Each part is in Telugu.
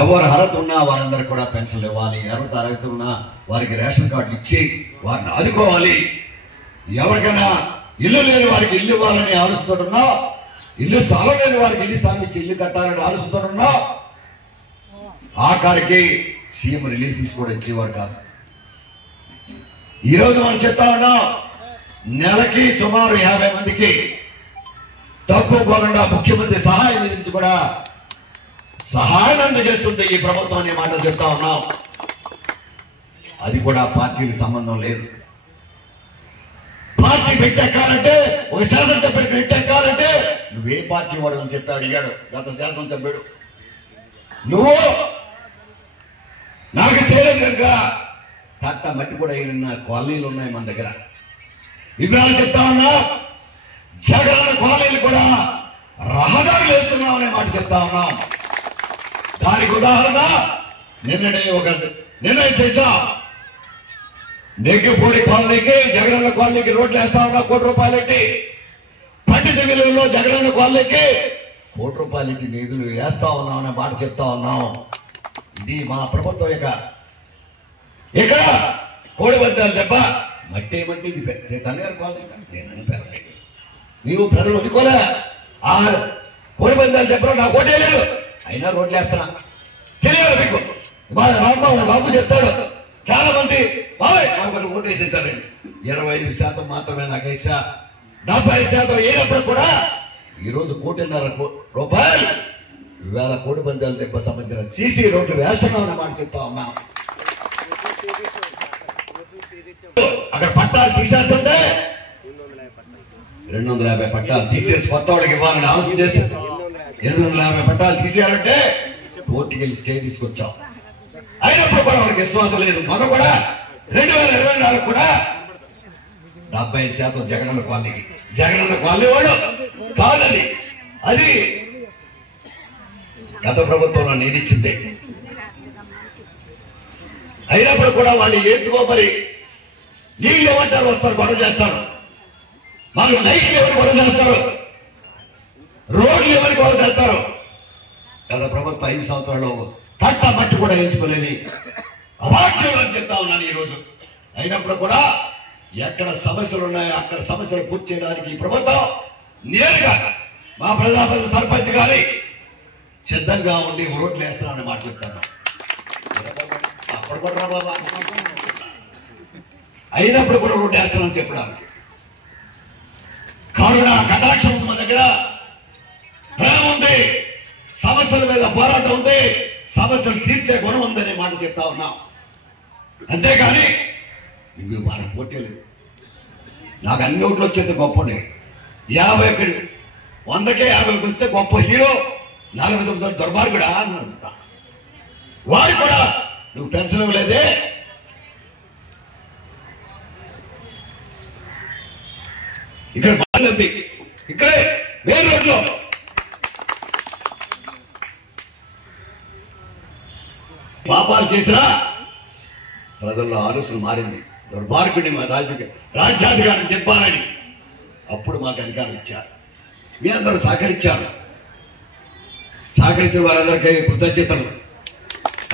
ఎవరు అర్హత ఉన్నా వారందరూ కూడా పెన్షన్లు ఇవ్వాలి, ఎవరి అర్హత ఉన్నా వారికి రేషన్ కార్డులు ఇచ్చి వారిని ఆదుకోవాలి. ఎవరికైనా ఇల్లు లేని వారికి ఇల్లు ఇవ్వాలని ఆలోచిస్తున్నా, ఇల్లు స్థలం లేని వారికి ఇల్లు స్థానం ఇచ్చి ఇల్లు కట్టాలని ఆలోచిస్తున్నా, ఆఖరికి సీఎం రిలీఫ్ కూడా ఇచ్చేవారు కాదు. ఈరోజు మనం చెప్తా ఉన్నాం, నెలకి సుమారు 50 మందికి తక్కువ పోకుండా ముఖ్యమంత్రి సహాయం నిధి నుంచి కూడా సహాయం అందజేస్తుంది ఈ ప్రభుత్వం అనే మాట చెప్తా ఉన్నాం. అది కూడా పార్టీలకు సంబంధం లేదు. పార్టీ పెట్టెక్కాలంటే, ఒక శాసనసభ్యుడు పెట్టెక్కాలంటే నువ్వే పార్టీ వాడు అని చెప్పి అడిగాడు గత శాసనసభ్యుడు. నువ్వు నాకు చేయలేదు కనుక తట్ట మట్టి కూడా అయిన కాలనీలు ఉన్నాయి మన దగ్గర. వివరాలు చెప్తా ఉన్నా, జగన్ కాలనీలు కూడా రహదారులు వేస్తున్నాం అనే మాట చెప్తా ఉన్నాం. దానికి ఉదాహరణ నిన్ననే ఒక నిర్ణయం చేశా. నెగ్గిపూడి కాలనీకి జగనన్న కాలనీకి రోడ్లు వేస్తా ఉన్నా, ₹1,00,00,000 పండిత విలువలో జగనన్న కాలనీకి ₹1,00,00,000 నిధులు వేస్తా ఉన్నాం అనే మాట చెప్తా ఉన్నాం. ఇది మా ప్రభుత్వం ఇక కోడిబద్దాలు దెబ్బ మట్టి ఏమంటే ఇది తనగారు కాలనీ నేనని పెరగలేదు. నీవు ప్రజలు అనుకోలే, ఆ కోడిబద్దాలు దెబ్బలో నాకు ఓటే లేదు, అయినా రోడ్లు వేస్తున్నా. తెలియాలి మీకు. బాబు చెప్తాడు, చాలా మంది బాబాయ్ మాకు ఓటు వేసేసారండి. 25% మాత్రమే నాకు వేసా, 70% అయినప్పుడు కూడా ఈరోజు ₹1,50,00,000 ఇవాళ కోడిబందాల దెబ్బ సంబంధించిన సీసీ రోడ్లు వేస్తున్నాం అన్నమాట చెప్తా ఉన్నాం. అక్కడ పట్టాలు తీసేస్తుంటే 250 పట్టాలు తీసేసి కొత్త వాళ్ళకి ఇవ్వాలని ఆలోచన చేస్తే 250 పట్టాలు తీసేయాలంటే కోర్టుకి వెళ్ళి స్టే తీసుకొచ్చాం. అయినప్పుడు కూడా వాళ్ళకి విశ్వాసం లేదు. మనం కూడా 2024 కూడా 70% జగనన్న కాలనీకి, జగనన్న కాలనీ వాడు కాదని అది గత ప్రభుత్వంలో నిధిచ్చింది. అయినప్పుడు కూడా వాళ్ళు ఎందుకో మరి నీళ్ళు ఏమంటారు, వస్తారు గొడవ చేస్తారు, వాళ్ళు నైట్లు ఎవరు గొడవ చేస్తారు, రోడ్లు ఎవరికి గొడవ చేస్తారు. గత ప్రభుత్వం 5 సంవత్సరాలు తట్ట మట్టి కూడా ఎంచుకోలేని అవాక్యం అని చెప్తా ఉన్నాను ఈరోజు. అయినప్పుడు కూడా ఎక్కడ సమస్యలు ఉన్నాయో అక్కడ సమస్యలు పూర్తి చేయడానికి ఈ ప్రభుత్వం నేరుగా మా ప్రజాప్రతినిధి సర్పంచ్ గారి సిద్ధంగా ఉండి రోడ్లు వేస్తున్నామని మాట చెప్తాను. అప్పుడు కూడా రా బాబా, అయినప్పుడు కూడా రోడ్డు వేస్తున్నామని చెప్పడానికి కరుణ కటాక్షం ఉంది మన దగ్గర, ప్రేమ ఉంది, సమస్యల మీద పోరాటం ఉంది, సమస్యలు తీర్చే గుణం ఉందనే మాట చెప్తా ఉన్నాం. అంతేకాని ఇవి వాళ్ళ పోటీ లేదు. నాకు అన్ని ఓట్లు వచ్చేది గొప్ప, 50 100కే 50 వస్తే గొప్ప హీరో, 49 దుర్మార్గుడా అని అడుగుతా. వాడు కూడా నువ్వు పెన్షన్ ఇవ్వలేదే, ఇక్కడ బాగుంది, ఇక్కడే మెయిన్ రోడ్లో పాపాలు చేసినా ప్రజల్లో ఆలోచన మారింది. దుర్మార్గుడిని మా రాజ్యాధికారం చెప్పాలని అప్పుడు మాకు అధికారం ఇచ్చారు. మీ అందరూ సహకరించారు. సహకరించిన వారందరికీ కృతజ్ఞతలు,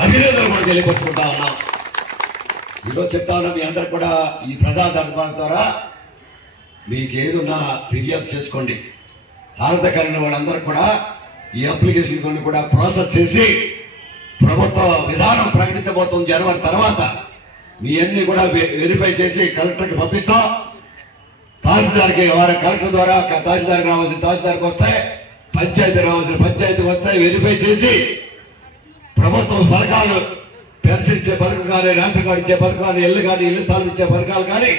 అభినందనలు కూడా తెలియపరుచుకుంటా ఉన్నాం. ఈరోజు చెప్తా ఉన్నా, మీ అందరు కూడా ఈ ప్రజా దర్బార్ ద్వారా మీకు ఏదున్నా ఫిర్యాదు చేసుకోండి. అర్హత కలిగిన వాళ్ళందరూ కూడా ఈ అప్లికేషన్ కూడా ప్రాసెస్ చేసి ప్రభుత్వ విధానం ప్రకటించబోతుంది జనవరి తర్వాత. మీ అన్ని కూడా వెరిఫై చేసి కలెక్టర్కి పంపిస్తాం. తహసీల్దార్కి వారి కలెక్టర్ ద్వారా తహసీల్దార్కి రావాల్సిన తహసీల్దార్కి వస్తాయి, పంచాయతీ రావాల్సిన పంచాయతీకి వస్తాయి. వెరిఫై చేసి ప్రభుత్వం పథకాలు, పెన్షన్ ఇచ్చే పథకం కానీ, రేషన్ కార్డు ఇచ్చే పథకాలు, ఇల్లు కానీ, ఇల్లు స్థానం ఇచ్చే పథకాలు కానీ